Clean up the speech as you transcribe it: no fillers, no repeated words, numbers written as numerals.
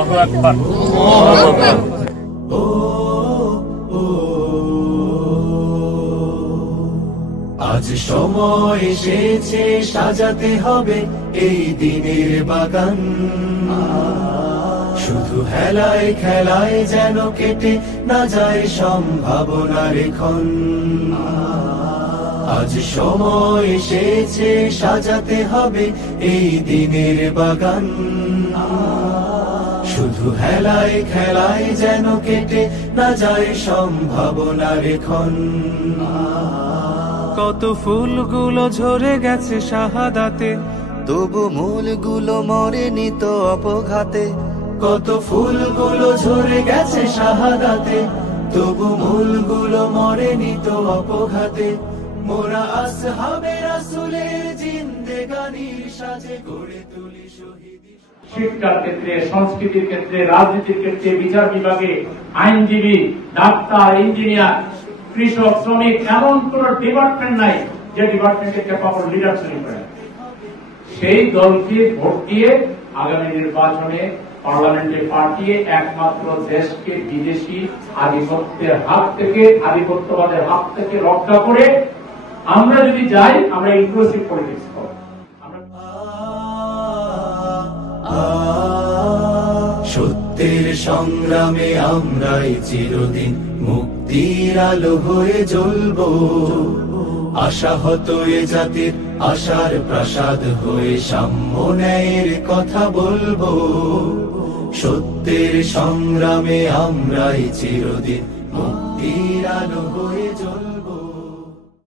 আল্লাহু আকবার। আজ সময় এসেছে সাজাতে হবে এই দিনের বাগান, শুধু হেলায় খেলায় যেন কেটে না যায় সম্ভাবনার ক্ষণ। আজ সময় এসেছে সাজাতে হবে এই দিনের বাগান, শুধু হেলায় খেলায় যেন কেটে না যায় সম্ভাবনার ক্ষণ। কত ফুলগুলো ঝরে গেছে শাহাদাতে, তবু মূলগুলো মরেনি তো অপঘাতে। কত ফুলগুলো ঝরে গেছে শাহাদাতে, তবু মূলগুলো মরেনি তো অপঘাতে। মোরা আসহাবে রাসূলের জিন্দেগানির সাজে গড়ে তুলি শহীদি। শিক্ষার ক্ষেত্রে, সংস্কৃতির ক্ষেত্রে, রাজনীতির ক্ষেত্রে, বিচার বিভাগে, আইনজীবী, ডাক্তার, ইঞ্জিনিয়ার, কৃষক, শ্রমিক, এমন কোন ডিপার্টমেন্ট নাই যে ডিপার্টমেন্টে ক্যাপাবল লিডার তৈরি করে। সেই দলকে ভোট দিয়ে আগামী নির্বাচনে পার্লামেন্টে পাঠিয়ে একমাত্র দেশকে বিদেশি আধিপত্যের হাত থেকে, আধিপত্যবাদের হাত থেকে রক্ষা করে আমরা যদি যাই, আমরা ইনক্লুসিভ পলিটিক্স করব। সত্যের সংগ্রামে আমরাই চিরদিন মুক্তির আলো হয়ে জ্বলবো। আশাহত এ জাতির আশার প্রাসাদ হয়ে সাম্য ন্যায়ের কথা বলবো। সত্যের সংগ্রামে আমরাই চিরদিন মুক্তির আলো হয়ে জ্বলবো।